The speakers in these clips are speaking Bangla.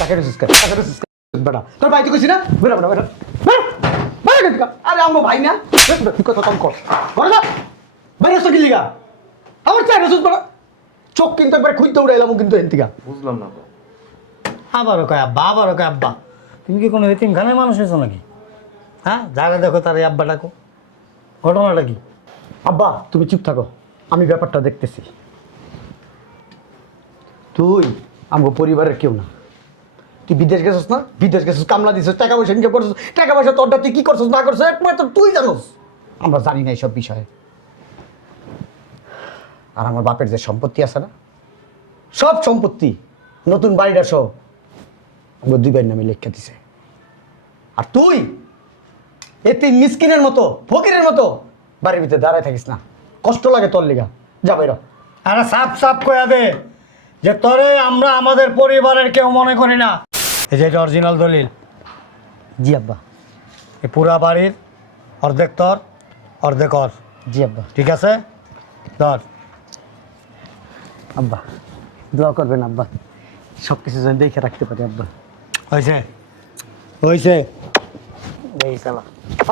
টাকা রেসিস কর টাকা রেসিস কর। বেটা তোর ভাই তুই কইছিস না? বেটা বেটা বেটা বেটা কেন আরে আমগো ভাই না। তুই কথা কম কর। বড় না বাইরে সকি লিগা? আমার চাই রেসিস বেটা চোখ কিন্তু একবার খুঁজতে উড়াইলাম কিন্তু এনতিকা বুঝলাম না তো। আবারও কয় আব্বা আবারও কয় আব্বা। তুমি কি কোনো এতিমখানায় মানুষ হয়েছো নাকি? হ্যাঁ? যারা দেখো তার এই আব্বা ডাকো ঘটনাটা কি? আব্বা তুমি চুপ থাকো। আমি ব্যাপারটা দেখতেছি। তুই আমগো পরিবারের কেউ না। তুই বিদেশ গেছিস না? বিদেশ গেছিস, কামলা দিছিস, টাকা পয়সা ইনকাম করছিস। টাকা পয়সা তোরটা তুই কি করছিস, না করছিস, একমাত্র তুই জানোস। আমরা জানি না এইসব বিষয়ে। আর আমার বাপের যে সম্পত্তি আছে না, সব সম্পত্তি নতুন বাড়িটা সব আমার দুই ভাইয়ের নামে লেখা দিছে। আর তুই এতে মিসকিনের মতো, ফকিরের মতো বাড়ির ভিতরে দাঁড়ায় থাকিস না। কষ্ট লাগে তোর লিগা। যা বাইর। আরে সাপ সাপ কয়া দে, যে তরে আমরা আমাদের পরিবারের কেউ মনে করি না। এই যে এটা অরিজিনাল দলিল। জি আব্বা। এই পুরা বাড়ির অর্ধেক তর অর্ধেক অর। জি আব্বা। ঠিক আছে? ধর। আব্বা দোয়া করবেন আব্বা। সব কিছু যেন দেখে রাখতে পারি আব্বা। হয়েছে হয়েছে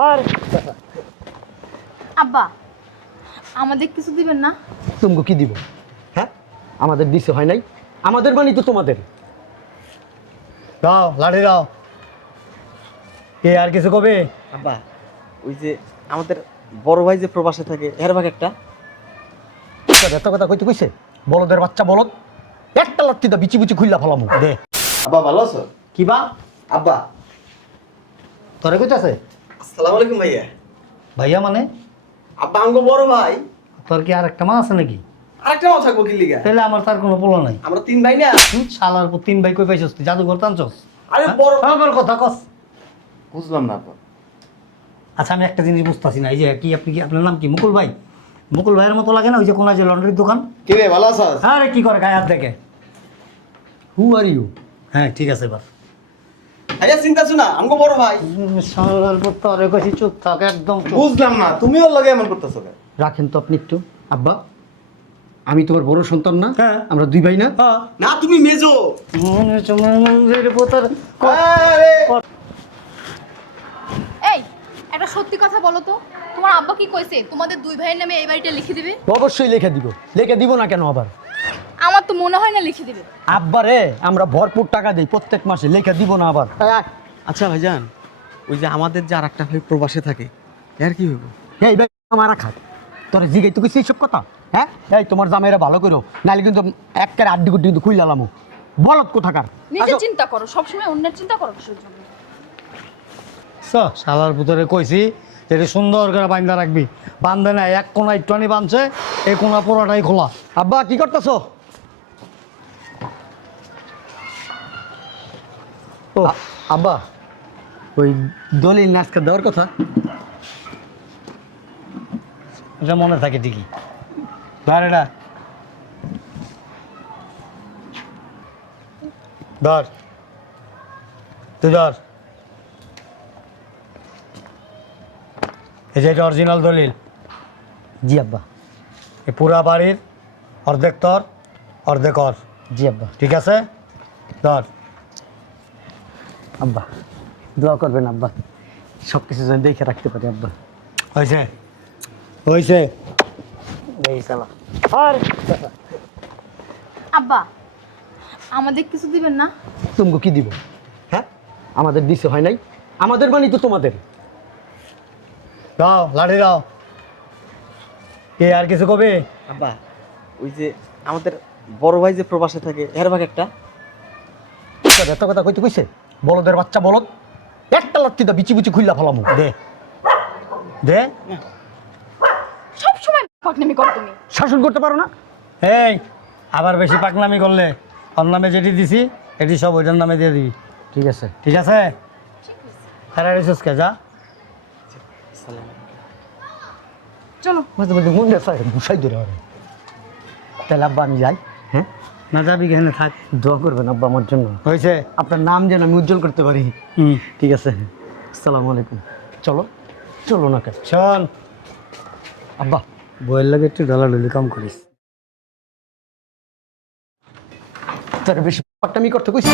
আর আব্বা আমাদের কিছু দিবেন না? তুমি কি দিব? হ্যাঁ? আমাদের দিছে হয় নাই? আমাদের মানে তো তোমাদের। দাও লাঠি দাও। কে আর কিছু কবে? আব্বা ওই যে আমাদের বড় ভাই যে প্রবাসে থাকে এর ভাগ একটা। এত কথা কইতে কইছে? বলদের বাচ্চা বলদ। একটা লাত্তি দা বিচি বিচি খুললা ফলাম। দে। আব্বা ভালো আছো? কি বা? আব্বা। তোরে কইতাছে? আসসালামু আলাইকুম ভাইয়া। ভাইয়া মানে? আব্বা আমগো বড় ভাই। তোর কি আর একটা মা আছে নাকি? আরেকটা মাও থাকব কি লিগা? তাহলে আমার তার কোনো পোলো নাই। আমরা তিন ভাই না? শালার পর তিন ভাই কই পাইছস তুই? জাদুঘর টানছস? আরে হ্যাঁ? বড় আমার কথা কস। বুঝলাম না আব্বা আচ্ছা আমি একটা জিনিস বুঝতেছি না এই যে কি আপনি কি আপনার নাম কি? মুকুল ভাই? মুকুল ভাইয়ের মতো লাগে না? ওই যে কোন যে লন্ড্রির দোকান? কি রে ভালো আছো আরে কি করে গায়ে হাত দেখে। হু আর ইউ হ্যাঁ ঠিক আছে এবার। ভাইয়া চিন্তা আছো না আমগো বড় ভাই। শালার পর তোরে কইছি চুপ থাক একদম বুঝলাম না তুমি ওর লগে এমন করতেছো রাখেন তো আপনি একটু। আব্বা। আমি তোমার বড় সন্তান না হ্যাঁ। আমরা দুই ভাই না। হ্যাঁ। না তুমি মেজো। মনে হচ্ছে মনের এই একটা সত্যি কথা বলো তো। তোমার আব্বা কি কইছে? তোমাদের দুই ভাইয়ের নামে এই বাড়িটা লিখে দিবে? অবশ্যই লিখে দিব। লিখে দিব না কেন আবার? আমার তো মনে হয় না লিখে দিবে। আব্বারে আমরা ভরপুর টাকা দিই প্রত্যেক মাসে লিখে দিব না আবার। আচ্ছা ভাইজান ওই যে আমাদের যে আরেকটা ভাই প্রবাসে থাকে এর কি হইব? এই ভাই আমার খাত তোর জিগাই তো কিছু এইসব কথা? হ্যাঁ? এই তোমার জামাইরা ভালো করো নাহলে কিন্তু একের আড্ডি গুড্ডি কিন্তু খুইলাম বলত কোথাকার? নিজে চিন্তা করো সবসময় অন্যের চিন্তা করো কিসের জন্য? শালার ভিতরে কইছি যে সুন্দর করে বান্ধা রাখবি। বান্ধে না এক কোনা একটুখানি বাঁধছে এই কোনা পুরোটাই খোলা। আব্বা কি করতেছো? ও আব্বা ওই দলিল নাচকা দেওয়ার কথা? এটা মনে থাকে ঠিকই। ধর এটা ধর তুই ধর এই যে এটা অরিজিনাল দলিল জি আব্বা। এই পুরা বাড়ির অর্ধেক তর অর্ধেক অর জি আব্বা। ঠিক আছে? ধর আব্বা দোয়া করবেন আব্বা। সব কিছু যেন দেখে রাখতে পারি আব্বা। হয়েছে। হয়েছে। এই সালা আর আব্বা আমাদের কিছু দিবেন না? তুমি কি দিব? হ্যাঁ? আমাদের দিছে হয় নাই? আমাদের মানে তো তোমাদের। দাও লাঠি দাও। কে আর কিছু কবে? আব্বা ওই যে আমাদের বড় ভাই যে প্রবাসে থাকে এর ভাগ একটা। এত কথা কইতে কইছে? বলদের বাচ্চা বলদ। একটা লাত্তি দা বিচি বিচি খুললা ফলাম। দে। দে? পাকনামি করো তুমি। শাসন করতে পারো না? এই আবার বেশি পাকনামি করলে। ওর নামে যেটি দিছি এটি সব ওইটার নামে দিয়ে দিবি। ঠিক আছে? ঠিক আছে? হ্যাঁ রিসোর্স কে যা। চলো। মাঝে মাঝে মন দেয় ঘুষাই ধরে হবে তাহলে আব্বা আমি যাই। হ্যাঁ? না যাবি কেন? থাক। দোয়া করবেন আব্বা আমার জন্য। হয়েছে। আপনার নাম যেন আমি উজ্জ্বল করতে পারি। হুম। ঠিক আছে? আসসালামু আলাইকুম। চলো। চলো না কেন? শোন। আব্বা। বইয়ের লাগে একটু কম করিস। তোর বেশি করতে কইছি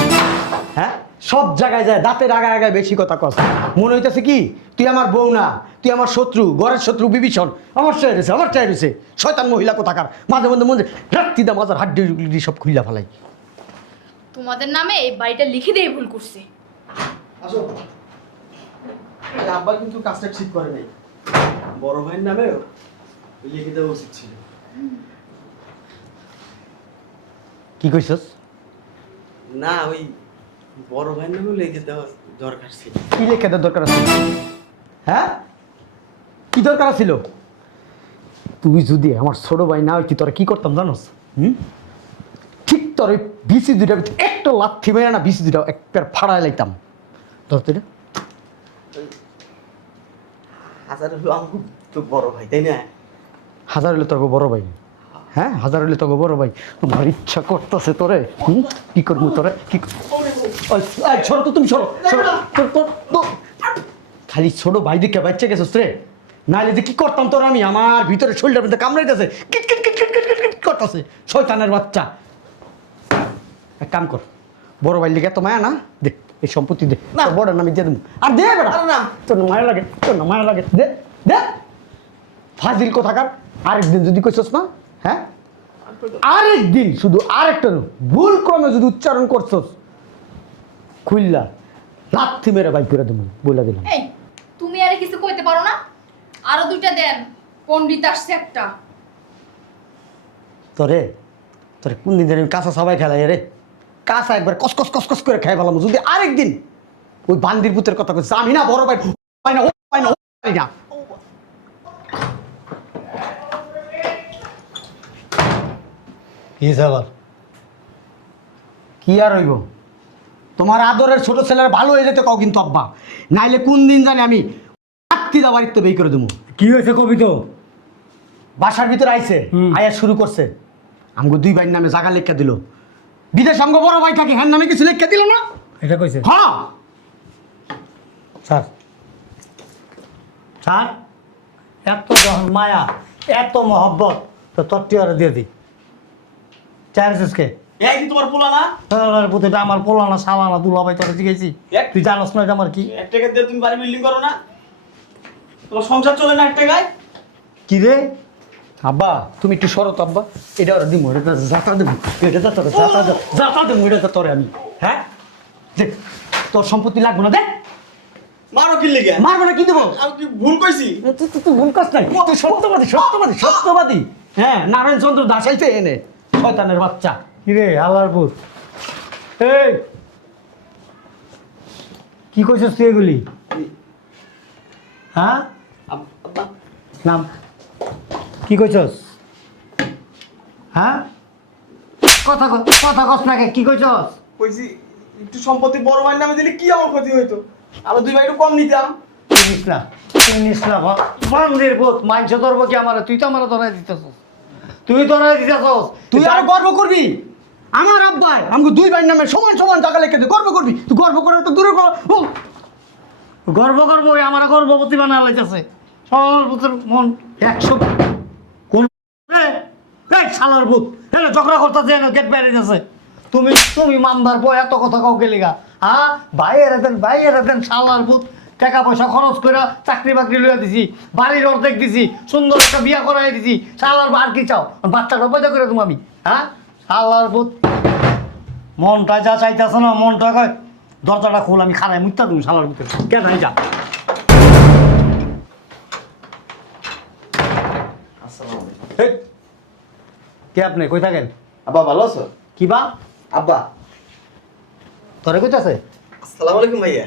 হ্যাঁ? সব জায়গায় যায় দাঁতের আগায় আগায় বেশি কথা কস। মনে হইতেছে কি? তুই আমার বউ না তুই আমার শত্রু ঘরের শত্রু বিভীষণ। আমার চাই রয়েছে আমার চাই রয়েছে শয়তান মহিলা কোথাকার? মাঝে মধ্যে মধ্যে রাত্রি দা মাজার হাড্ডি সব খুইলা ফেলাই। তোমাদের নামে এই বাড়িটা লিখে দিয়ে ভুল করছে। আসো। আব্বা কিন্তু কাজটা ঠিক করে নাই। বড় ভাইয়ের নামে লিখে দেওয়া উচিত ছিল। কি কইছস? না ওই বড় ভাইয়ের নামেও লিখে দেওয়া দরকার ছিল। কি লেখা দরকার আছে? হ্যাঁ? কি দরকার ছিল তুই যদি আমার ছোট ভাই না হইতি তোরা কি করতাম জানোস? হুম? ঠিক তোর ওই বিসি ভিতরে একটা লাথি মেরে না বিসি দুইটা এক পেয়ার ফাড়াই লাইতাম। ধর তো এটা হাজার হলো আমগো তো বড় ভাই তাই না? হাজার হলে তোর বড় ভাই। হ্যাঁ হাজার হলে তোকে বড় ভাই। তোমার ইচ্ছা করতেছে তোরে। হুম? কি করব তোরে? কি সরো তো তুমি সরো। তোর- খালি ছোট ভাই দিকে বাচ্চা গেছিস রে। নাহলে যে কি করতাম তোর আমি? আমার ভিতরে শরীরটার মধ্যে কামড়াইতেছে। কিট কিট কিট কিট কিট কিট কিট করতেছে। শয়তানের বাচ্চা। এক কাম কর। বড় ভাই লিগে তো মায়া না? দে এই সম্পত্তি দে। না। বড় নামে দিয়ে দেবো। আর দে না। তোর না। মায়া লাগে তোর না মায়া লাগে। দে দে। ফাজিল কোথাকার? আরেকদিন যদি কইছস না হ্যাঁ? আরেকদিন শুধু আরেকটা ভুল ক্রমে যদি উচ্চারণ করছস খুললা লাথি মেরে বাইক করে দেবো বলে দিলাম। এই তুমি আরে কিছু কইতে পারো না? আরও দুইটা দেন পণ্ডিত আসছে একটা। তোরে তোরে কোন দিন জানি কাঁচা সবাই খেলাই রে। কাঁচা একবার কস কস কস কস করে খাই পেলাম যদি আরেকদিন ওই বান্দির পুতের কথা কইছে আমি না বড় ভাই না ও না। কি আবার কি আর হইব? তোমার আদরের ছোট ছেলের ভালো হয়ে যেতে কও কিন্তু আব্বা। নাইলে কোন দিন জানি আমি আত্মি দা বাড়িতে বেই করে দেবো। কি হয়েছে কবি তো? বাসার ভিতরে আইছে। আয়া শুরু করছে। আমগো দুই ভাইয়ের নামে জায়গা লেখা দিল। বিদেশ আমগো বড় ভাই থাকে হ্যার নামে কিছু লেখা দিল না। এটা কইছে? হ্যাঁ স্যার। স্যার এত মায়া এত মহব্বত তো তত্ত্ব আর দিয়ে দিই। এই কি তোমার পোলা না আমার পোলানা সালানা দুলাভাই তোরা শিখেছি এক- তুই জানোস না এটা আমার কি? এক টাকা দিয়ে তুমি বাড়ি বিল্ডিং করো না। তোমার সংসার চলে না এক টাকায়? কি রে? আব্বা তুমি একটু সরত আব্বা। এটা ওরা দিমু এটা যাতা দেবো এটা যাতা যাতা যাতা দেবো এটা তোরে আমি। হ্যাঁ? দেখ তোর সম্পত্তি লাগবে না দেখ। মারো কি লেগে? মারবো না কি দেবো? আমি ভুল কইছি। তুই তুই তুই ভুল কাজ নাই তুই সত্যবাদী সত্যবাদী সত্যবাদী। হ্যাঁ নারায়ণ চন্দ্র দাসাইতে এনে। শয়তানের বাচ্চা। কি রে আল্লাহর পুত এই! কি কইছিস তুই এগুলি? হ্যাঁ? নাম। কি কইছস? হ্যাঁ? কথা ক- কথা কস না কে, কি কইছস? কইছি একটু সম্পত্তি বড় ভাইয়ের নামে দিলে কি আমার ক্ষতি হইতো? আমরা দুই ভাই একটু কম নিতাম। তুই নিস না। তুই নিস না মন্দির বোধ মাংস ধরবো কি আমার? তুই তো আমার ধরাই দিতেছস। তুই ধরাই দিতেছস তুই আর গর্ব করবি? আমার আব্বাই আমাকে দুই ভাইয়ের নামে সমান সমান টাকা লেখে দে গর্ব করবি? তুই গর্ব করে তো দূরে কর গর্ব করব ওই আমার গর্ভবতী বানা লাইতেছে। সবার পুত্রের মন। একশো কোন? এই শালার ভূত। এনে ঝগড়া করতেছে গেট বাইরে যাচ্ছে তুমি তুমি মামদার বই এত কথা কাউ গেলিগা হ্যাঁ? ভাইয়ের দেন ভাইয়ের দেন শালার ভূত। টাকা পয়সা খরচ করে চাকরি বাকরি লইয়া দিছি বাড়ির অর্ধেক দিছি সুন্দর একটা বিয়া করাই দিছি। শালার আর কি চাও? বাচ্চাটা পয়দা করে তুমি আমি হ্যাঁ? শালার ভূত মনটা যা চাইতেছে না মনটা কয় দরজাটা খোল আমি খারাই মুত্তা তুমি শালার ভিতরে। কেন যা। কে আপনি কই থাকেন? আব্বা ভালো আছো? কি বা? আব্বা। তোরে কইতাছে? আসসালামু আলাইকুম ভাইয়া।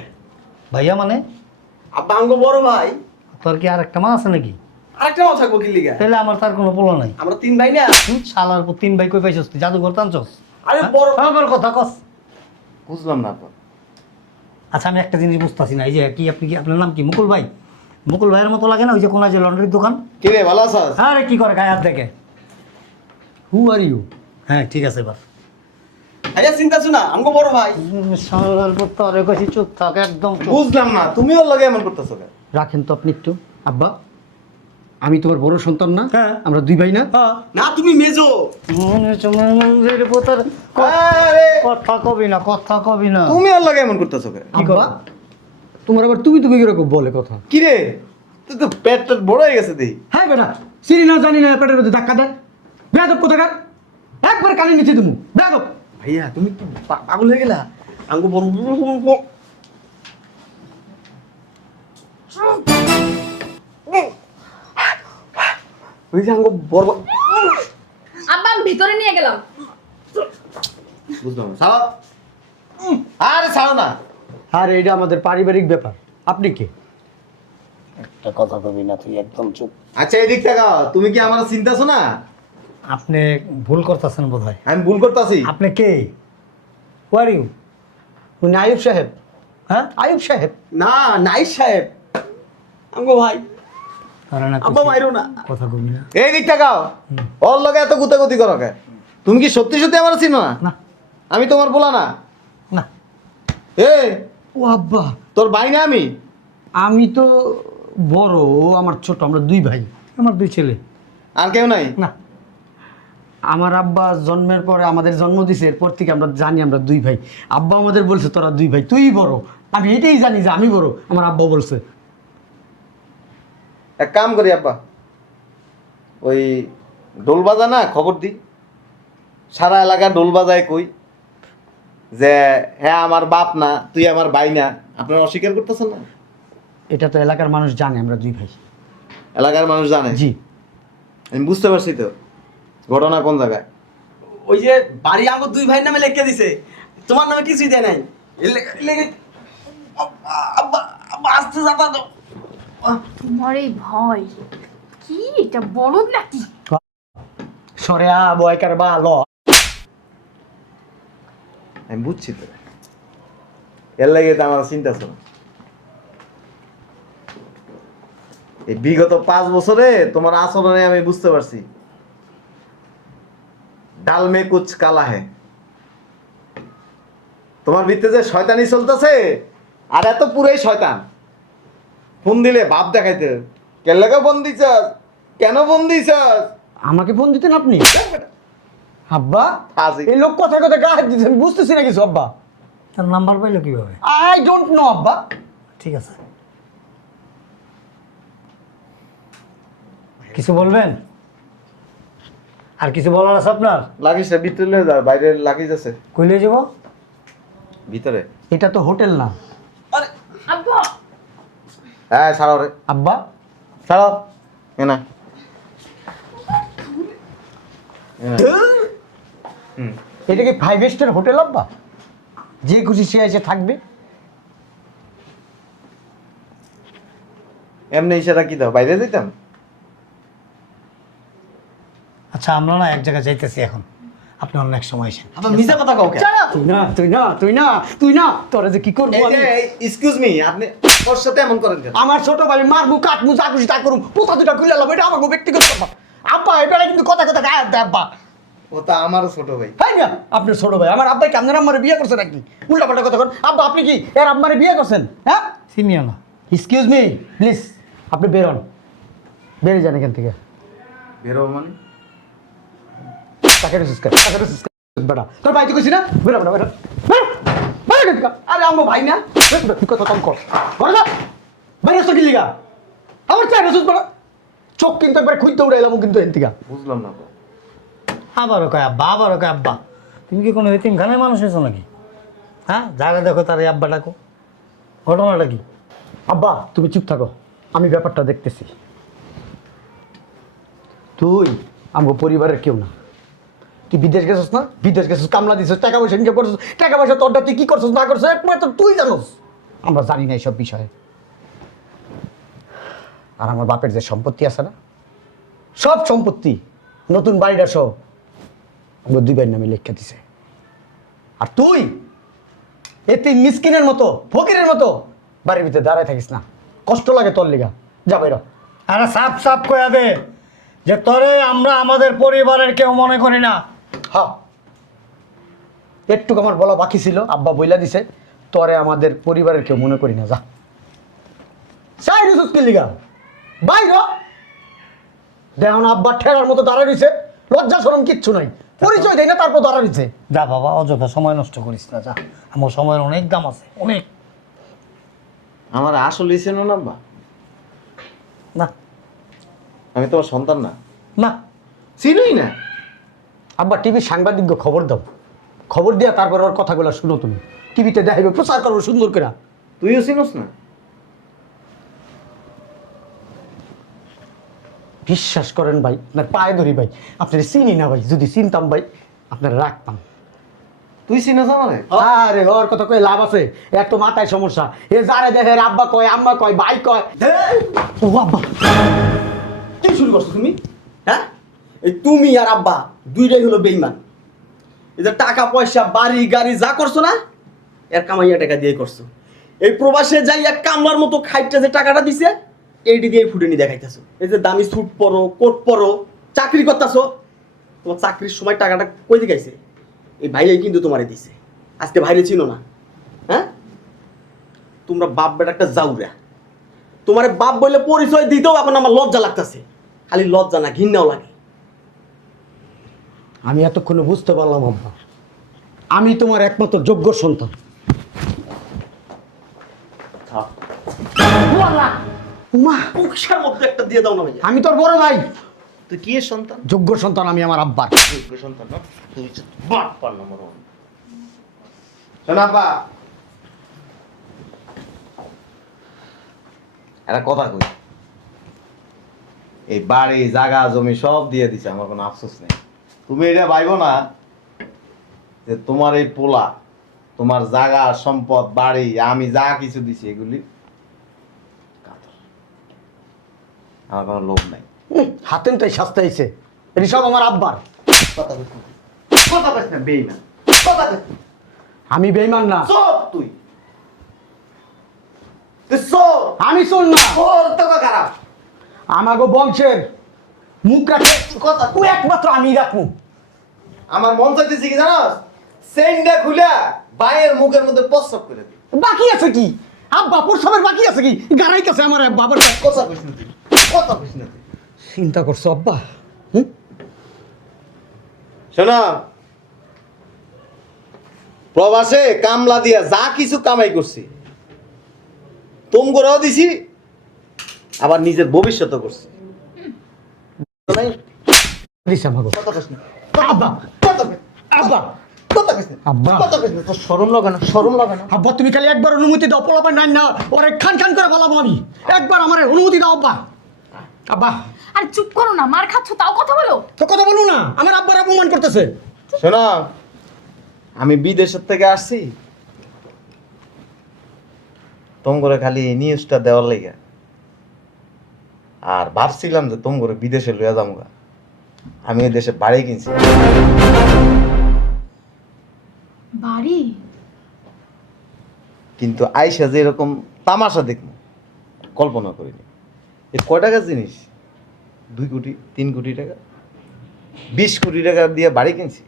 ভাইয়া মানে? আব্বা আমগো বড় ভাই। তোর কি আর একটা মা আছে নাকি? আরেকটা মাও থাকব কি লিগা? তাহলে আমার তার কোনো পোলা নাই। আমরা তিন ভাই না? হুম, শালার পর তিন ভাই কই পাইছস তুই? জাদু করতে আনছস আরে বড় আমার কথা কস। বুঝলাম না আব্বা আচ্ছা আমি একটা জিনিস বুঝতেছি না। এই যে কি আপনি কি আপনার নাম কি? মুকুল ভাই? মুকুল ভাইয়ের মতো লাগে না? ওই যে কোন যে লন্ড্রির দোকান? কি রে ভালো আছো আরে কি করে গায়ে হাত দেখে। হু আর ইউ হ্যাঁ ঠিক আছে এবার। আরে চিন্তা শুনা আমগো বড় ভাই। শালার পর তোরে কইছি চুপ থাক একদম বুঝলাম না তুমি ওর লগে এমন করতেছো কেন? রাখেন তো আপনি একটু। আব্বা আমি তোমার বড় সন্তান না হ্যাঁ। আমরা দুই ভাই না? হ্যাঁ। না তুমি মেজো। মনে পোতার কথা কবি না কথা কবি না। তুমি আর লাগে এমন করতেছো কে আব্বা তোমার আবার তুমি তুমি কীরকম বলে কথা? কি রে? তুই তো পেট টেট বড় হয়ে গেছে দেই। হ্যাঁ বেটা চিনি না জানি না পেটের মধ্যে ধাক্কা দেয়। বেয়াদব কোথাকার? একবার কানে নিচে তুমি বেয়াদব। ভাইয়া তুমি কি পাগল হয়ে গেলা? আঙ্গু বড় ওই যে আঙ্গু বড় বড়- আব্বা আমি ভিতরে নিয়ে গেলাম। বুঝলাম আরে ছাড়ো না। আর এটা আমাদের পারিবারিক ব্যাপার। আপনি কে? একটা কথা কবি না তুই একদম চুপ। আচ্ছা এই দিক থেকে তুমি কি আমার চিন্তাছো না আপনি ভুল করতেছেন বোধ হয় আমি ভুল করতেছি। আপনি কে? ওয়ার ইউ উনি আয়ুব সাহেব। হ্যাঁ? আয়ুব সাহেব। না নাইস সাহেব। আঙ্গু ভাই। আব্বা মাইরো না। কথা কবি না। এই দিক থেকে ওর লগে এত গুতাগুতি করো কে? তুমি কি সত্যি সত্যি আমার চিনো? না না। আমি তোমার বলা না? না। এ? ও আব্বা। তোর ভাই না আমি? আমি তো বড় ও আমার ছোট আমরা দুই ভাই। আমার দুই ছেলে। আর কেউ নাই? না। আমার আব্বা জন্মের পরে আমাদের জন্ম দিছে এরপর থেকে আমরা জানি আমরা দুই ভাই। আব্বা আমাদের বলছে তোরা দুই ভাই তুই বড়। আমি এটাই জানি যে আমি বড় আমার আব্বা বলছে। এক কাম করি আব্বা ওই ঢোল বাজা না খবর দি। সারা এলাকা ঢোল বাজায় কই যে হ্যাঁ আমার বাপ না তুই আমার ভাই না। আপনারা অস্বীকার করতেছেন না? এটা তো এলাকার মানুষ জানে আমরা দুই ভাই। এলাকার মানুষ জানে? জি। আমি বুঝতে পারছি তো। ঘটনা কোন জায়গায়? ওই যে বাড়ি আমার দুই ভাইয়ের নামে লিখে দিছে। তোমার নামে কিছুই দেয় নাই। আসতে যাতা দাও তোমার এই ভয় কি এটা বলদ নাকি? সরে আ বয়কার বা ল। আমি বুঝছি তো। এর লাগে তো আমার চিন্তা ছিল। এই বিগত পাঁচ বছরে তোমার আচরণে আমি বুঝতে পারছি। ডাল মে কুচ কালা হে তোমার ভিতরে যে শয়তানি চলতেছে আর এত পুরাই শয়তান। ফোন দিলে বাপ দেখাইতে কেন লাগে ফোন দিছাস? কেন ফোন দিছাস? আমাকে ফোন দিতেন আপনি? আব্বা ফাজিল। এই লোক কথা কথা গা হাত দিচ্ছেন বুঝতেছি না কিছু আব্বা। তার নাম্বার পাইলো কীভাবে? আই ডোন্ট নো আব্বা। ঠিক আছে। কিছু বলবেন? আর কিছু বলার আছে আপনার? লাগিস রে, ভিতরে লয়ে যা বাইরে লাগিস আছে। কইলে যাব? ভিতরে। এটা তো হোটেল না। আরে আব্বা! হ্যাঁ ছাড়াও রে। আব্বা? ছাড়াও এ না। হুম। এটা কি ফাইভ স্টার হোটেল আব্বা? যে খুশি সে এসে থাকবে। এমনি ইশারা কি দাও? বাইরে যেতাম আচ্ছা আমরা না এক জায়গায় যাইতেছি এখন। আপনি অনেক সময় এসেন আবার মিছা কথা কাউকে চলো। তুই না তুই না তুই না তুই না। তোরা যে কি করব আমি? এক্সকিউজ মি আপনি ওর সাথে এমন করেন কেন? আমার ছোট ভাই মারবো কাটবো যা খুশি তা করুম। পোতা দুটা খুলে লাভ এটা আমাকে ব্যক্তিগত ব্যাপার আব্বা এটা কিন্তু কথা কথা গায়ে দেয় আব্বা। ও তা আমারও ছোট ভাই। তাই না আপনার ছোট ভাই। আমার আব্বাই কি আপনার আম্মারে বিয়ে করছেন নাকি? উল্টা পাল্টা কথা কন। আব্বা আপনি কি এর আম্মারে বিয়ে করছেন? হ্যাঁ? চিনিও না। এক্সকিউজ মি প্লিজ আপনি বেরোন। বেরিয়ে যান এখান থেকে। বেরো মানে? তাকে রিসিস কর তাকে রিসিস কর। বেটা তোর ভাই তো কইছি না? বেরো এখান থেকে। আরে আমো ভাই না? তুই কথা কম কর। ঘরে যা বাইরে কি লিগা? আমার চাই রিসিস চোখ কিন্তু একবার খুঁজতে উড়াইলাম কিন্তু এন বুঝলাম না আবারও কয় আব্বা আবারও কয় আব্বা। তুমি কি কোনো এতিমখানায় মানুষ হয়েছো নাকি? হ্যাঁ? যারা দেখো তার এই আব্বা ডাকো ঘটনাটা কি? আব্বা তুমি চুপ থাকো। আমি ব্যাপারটা দেখতেছি। তুই আমগো পরিবারের কেউ না। তুই বিদেশ গেছিস না? বিদেশ গেছিস, কামলা দিছিস, টাকা পয়সা ইনকাম করছিস টাকা পয়সা তোরটা তুই কি করছিস, না করছিস, একমাত্র তুই জানোস। আমরা জানি না এইসব বিষয়ে। আর আমার বাপের যে সম্পত্তি আছে না, সব সম্পত্তি নতুন বাড়িটা আমার দুই ভাইয়ের নামে লেখা দিছে। আর তুই এতে মিসকিনের মতো, ফকিরের মতো বাড়ির ভিতরে দাঁড়ায় থাকিস না। কষ্ট লাগে তোর লিগা। যা বাইর আরে সাপ সাপ কয়া দে, যে তরে আমরা আমাদের পরিবারের কেউ মনে করি না। হ্যাঁ। একটুকু আমার বলা বাকি ছিল আব্বা বইলা দিছে। তরে আমাদের পরিবারের কেউ মনে করি না যা। চাই রিসুসকে লিগা। বাইর দেখুন আব্বা ঠেলার মতো দাঁড়া রয়েছে লজ্জা সরম কিচ্ছু নাই। পরিচয় দেয় না তারপর দাঁড়া রয়েছে যা বাবা অযথা সময় নষ্ট করিস না যা। আমার সময়ের অনেক দাম আছে অনেক। আমার আসল চেনো না আব্বা? না। আমি তোমার সন্তান না। না। চিনুই না? আব্বা টিভির সাংবাদিক খবর দাও। খবর দিয়া তারপর ওর কথাগুলো শুনো তুমি। টিভিতে দেখাবে প্রচার করব সুন্দর করে। তুইও চিনোস না? বিশ্বাস করেন ভাই আপনার পায়ে ধরি ভাই। আপনার চিনি না ভাই যদি চিনতাম ভাই আপনার রাখতাম তুই চিনোস আমারে? আরে ওর কথা কয়ে লাভ আছে। এক তো মাথায় সমস্যা। এ যারে দেখে আব্বা কয় আম্মা কয় ভাই কয়। ও আব্বা! কি শুরু করছ তুমি? হ্যাঁ? এই তুমি আর আব্বা দুইটাই হলো বেইমান এই যে টাকা পয়সা, বাড়ি, গাড়ি যা করছ না, এর কামাইয়া টাকা দিয়ে করছ। এই প্রবাসে যাই এক কামলার মতো খাইতে যে টাকাটা দিছে, এইটি দিয়ে ফুটেনি দেখাইতেছো। এই যে দামি স্যুট পরো, কোট পরো, চাকরি করতেছো, তোমার চাকরির সময় টাকাটা কই দিকাইছে এই ভাইয়াই কিন্তু তোমারে দিছে। আজকে ভাইরে চিনো না। হ্যাঁ? তোমরা বাপ বেটা একটা যাউরা তোমার বাপ বলে পরিচয় দিতেও এখন আমার লজ্জা লাগতেছে। খালি লজ্জা না, ঘৃণাও লাগে। আমি এতক্ষণে বুঝতে পারলাম আব্বা। আমি তোমার একমাত্র যোগ্য সন্তান। উমা! পক্ষের মধ্যে একটা দিয়ে দাও না ভাইয়া। আমি তোর বড় ভাই। তুই কি সন্তান? যোগ্য সন্তান আমি আমার আব্বার। যোগ্য সন্তান না? তুই পার নম্বর ওয়ান। আব্বা। একটা কথা কই? এই বাড়ি জায়গা জমি সব দিয়ে দিছে আমার কোনো আফসোস নেই। তুমি এটা ভাইবো না যে তোমার এই পোলা তোমার জায়গা সম্পদ বাড়ি আমি যা কিছু দিছি এগুলি আমার কোনো লোভ নাই। উম, হাতেন তাই শাস্তা হয়েছে এটি সব আমার আব্বার। কথা কথা না বেই কথা আমি বেইমান না। চোর তুই। আমি শোন না। চোর তো খারাপ। আমাগো বংশের। মুখ রাখে। কথা। তুই একমাত্র আমি রাখব। আমার মন চাইতেছে কি জানাস সেন্ডা খুলা বাইয়ের মুখের মধ্যে প্রস্রাব করে দি বাকি আছে কি? আব্বা বাকি আছে কি? গাড়াইতেছে আমার বাবার কথা কইস না তুই। কথা কইস না তুই। চিন্তা করছ আব্বা? হুম? শোনা। প্রবাসে কামলা দিয়া যা কিছু কামাই করছি তুম করেও দিছি আবার নিজের ভবিষ্যৎও করছি নাই? দিছে আমাগো কথা কইস না আব্বা তুমি খালি একবার অনুমতি দাও নাই না ওরে খান খান করে বলাবো আমি। একবার আমার অনুমতি দাও আব্বা। আব্বা। আর চুপ করো না মার খাচ্ছ তাও কথা বলো। তো কথা বলো না আমার আব্বার অপমান করতেছে। শোনো আমি বিদেশের থেকে আসছি। তোম করে খালি নিউজটা দেওয়ার লেগে। আর ভাবছিলাম যে তোম করে বিদেশে লইয়া যামগা আমি ওই দেশে বাড়ি কিনছি। বাড়ি? কিন্তু আইসা যে এরকম তামাশা দেখব কল্পনা করিনি। এ কয় টাকার জিনিস? দুই কোটি তিন কোটি টাকা? বিশ কোটি টাকা দিয়ে বাড়ি কিনছি।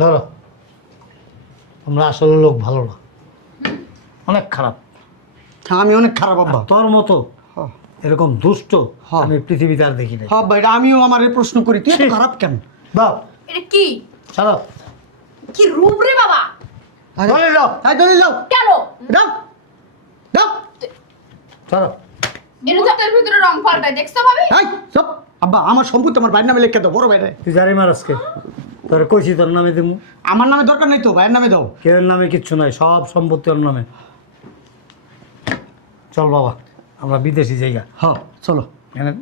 ধরো তোমরা আসলে লোক ভালো না। অনেক খারাপ। আমি অনেক খারাপ আব্বা। তোর মতো হ্যাঁ। এরকম দুষ্ট হ্যাঁ। আমি পৃথিবীতে আর দেখি নাই। হ্যাঁ ভাই আমিও আমার এই প্রশ্ন করি। তুই এত খারাপ কেন? বাপ এটা কি? ছাড়ো কি রূপ রে বাবা? চলে যাও হাই দলিল দাও। কেন? দাও। দাও। ছাড়ো এর ভিতরে রং পাল্টায় দেখছ ভাবি? হাই সব আব্বা আমার সম্পত্তি আমার ভাইয়ের নামে লিখে দাও বড় ভাইরে তুই জারি মার আজকে। তোর কইছি তোর নামে দেবো আমার নামে দরকার নেই তো ভাইয়ের নামে দাও। কেউ নামে কিচ্ছু নাই সব সম্পত্তি ওর নামে। চল বাবা আমরা বিদেশি জায়গা। হ্যাঁ চলো। এখানে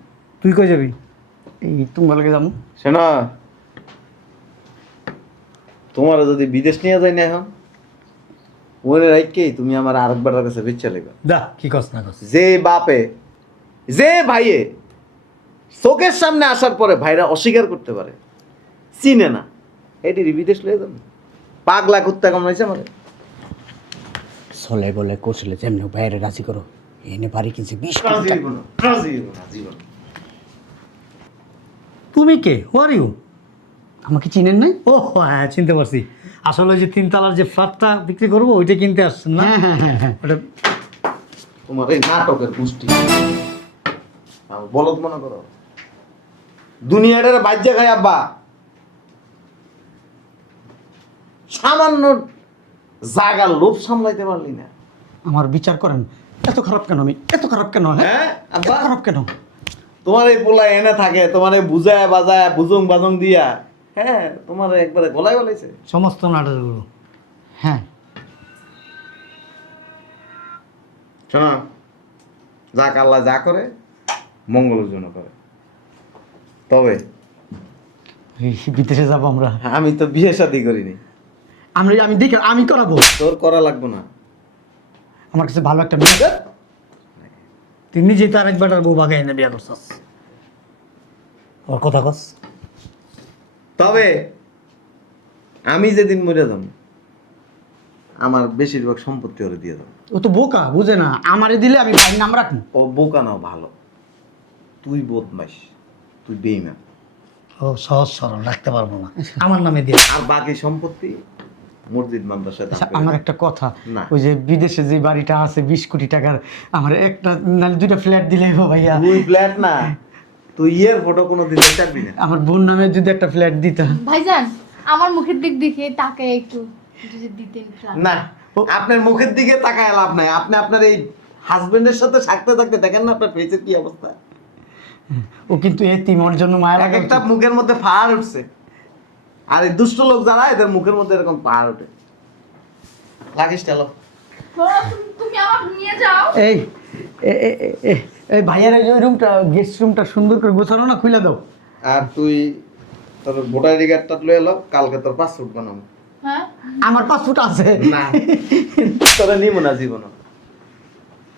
তুই কই যাবি? এই তোমার লাগে যাব। শোনা তোমার যদি বিদেশ নিয়ে যায় না এখন মনে রাখকেই তুমি আমার আরেকবার কাছে বিচ্ছা লেগে দা কি কস না কস। যে বাপে যে ভাইয়ে চোখের সামনে আসার পরে ভাইরা অস্বীকার করতে পারে চিনে না। এটি বিদেশ লয়ে যাবে। পাগলা কুত্তা কামড়াইছে আমাদের চলে বলে কৌশলে যেমনি বাইরে রাজি করো। এনে বাড়ি কিনছে বিশ। তুমি কে? হু আর ইউ আমাকে চিনেন নাই? ও হ্যাঁ চিনতে পারছি। আসলে ওই যে তিনতলার যে ফ্ল্যাটটা বিক্রি করব ওইটা কিনতে আসছেন না? হ্যাঁ হ্যাঁ হ্যাঁ ওটা তোমার এই নাটকের পুষ্টি। বলদ মনে করো। দুনিয়াটার বাজ্যা খাই আব্বা। সামান্য জাগার লোভ সামলাইতে পারলি না। আমার বিচার করেন। এত খারাপ কেন আমি? এত খারাপ কেন? হ্যাঁ? হ্যাঁ এত খারাপ কেন? তোমার এই পোলা এনে থাকে তোমার এই বুঝায় বাজায় বুজং বাজং দিয়া। হ্যাঁ তোমার একবারে গলায় বলাইছে সমস্ত নাটকগুলো হ্যাঁ। শোনা যাক আল্লাহ যা করে মঙ্গলের জন্য করে। তবে বিদেশে যাব আমরা। আমি তো বিয়ে শাদি করিনি। আমি আমি দেখে আমি করাবো। তোর করা লাগবো না। আমার কাছে ভালো একটা মেয়ে তুই নিজেই তো আরেক বেটার বউ বাগাই এনে বিয়া করছস ওর কথা কস। তবে আমি যেদিন মরে যাব আমার বেশিরভাগ সম্পত্তি ওরে দিয়ে দেবো ও তো বোকা বুঝে না। আমারে দিলে আমি ভাই নাম রাখব। ও বোকা নাও ভালো। তুই বদমাইশ তুই বেইমান। ও সহজ সরল রাখতে পারব না। আমার নামে দিয়ে। আর বাকি সম্পত্তি মসজিদ আচ্ছা আমার একটা কথা না। ওই যে বিদেশে যে বাড়িটা আছে বিশ কোটি টাকার আমার একটা নাহলে দুইটা ফ্ল্যাট দিলে হবে ভাইয়া। তুই ফ্ল্যাট না। তুই ইয়ের ফটো কোনো দিন চাবি না। আমার বোন নামে যদি একটা ফ্ল্যাট দিতাম ভাইজান আমার মুখের দিক দেখে টাকা একটু যদি দিতেন প্রাণ। না আপনার মুখের দিকে তাকায় লাভ নাই। আপনি আপনার এই হাজবেন্ডের সাথে থাকতে থাকতে দেখেন না আপনার ফেসের কি অবস্থা। ও কিন্তু এ ওর জন্য মায়ের এক একটা মুখের মধ্যে পাহাড় উঠছে। আর এই দুষ্ট লোক যারা এদের মুখের মধ্যে এরকম পাহাড় ওঠে। লাগিস চলো এই এই ভাইয়ার যে রুমটা গেস্ট রুমটা সুন্দর করে গোছানো না খুলে দাও। আর তুই তোর ভোটার আইডি কার্ডটা লয়ে এলো কালকে তোর পাসপোর্ট বানাবো। হ্যাঁ? আমার পাসপোর্ট আছে। না। তোরা নিব না জীবন।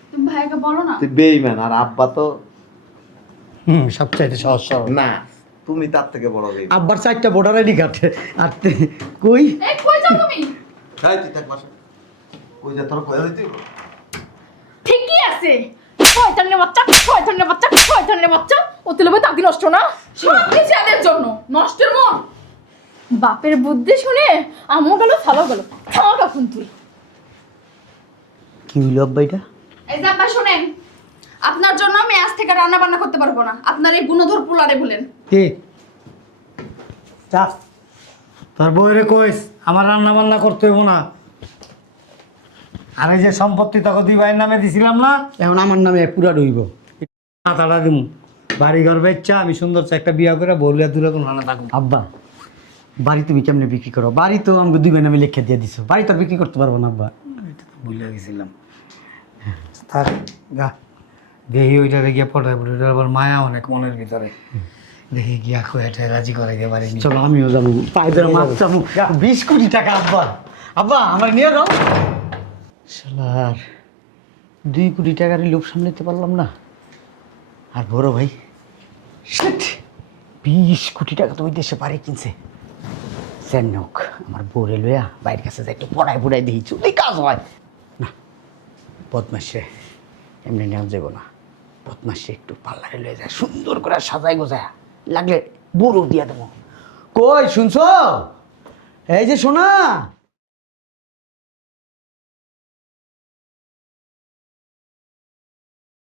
তুমি ভাইকে বলো না। তুই বেইমান আর আব্বা তো হুম সবচাইতে সহজ সরল। না। তুমি তার থেকে বড় আব্বার চারটা ভোটার আইডি কার্ড আর কই? এই কই যাও তুমি? তাই তুই থাক বাসা ওই যে তোর কয়ে দিতে ঠিকই আছে। শয়তানের বাচ্চা বাচ্চা শয়তানের বাচ্চা। ও তেলবে তাকি নষ্ট না? সব কিছু এদের জন্য। নষ্টের মন। বাপের বুদ্ধি শুনে আমও গেল ফালো গেল। থাক এখন তুই। কি হইল আব্বা এটা? এই যে আব্বা শোনেন। আপনার জন্য আমি আজ থেকে রান্না বান্না করতে পারব না। আপনার এই গুণধর পোলারে বলেন। ঠিক যা তোর বউরে কইস আমার রান্না বান্না করতে হইব না। আর এই যে সম্পত্তি তোকে দুই ভাইয়ের নামে দিছিলাম না এখন আমার নামে পুরা রইব। মাথাটা দিমু। বাড়ি ঘর বেচ্চা আমি সুন্দর চা একটা বিয়া করে বলিয়া দূরে কোনো রান্না থাকুন আব্বা বাড়ি তুমি কেমনে বিক্রি করো? বাড়ি তো আমাকে দুই ভাই নামে লিখে দিয়ে দিছো। বাড়ি তো আর বিক্রি করতে পারব না আব্বা। ভুলে গেছিলাম। থাক গা। দেখি ওইটারে গিয়ে পটাই পড়ে ওইটার আবার মায়া অনেক মনের ভিতরে। দেখি গিয়া কয়েটা রাজি করে বাড়ি নিয়ে। চলো আমিও যাব। পায়ে ধরে মাছ যাব। বিশ কোটি টাকা আব্বা। আব্বা আমার নিয়ে যাও। শালার দুই কোটি টাকার লোক সামলাতে পারলাম না। আর বড় ভাই বিশ কোটি টাকা তো ওই দেশে বাড়ি কিনছে। সেনক আমার বউরে লইয়া বাইরের কাছে যাই একটু পড়ায় দেখি চুলি কাজ হয়। না বদমাসে এমনি নেওয়া যাব না। বদমাসে একটু পাল্লারে লয়ে যায়, সুন্দর করে সাজাই গোজায়। লাগলে বুড়ো দিয়া দেবো। কই শুনছ? এই যে শোনা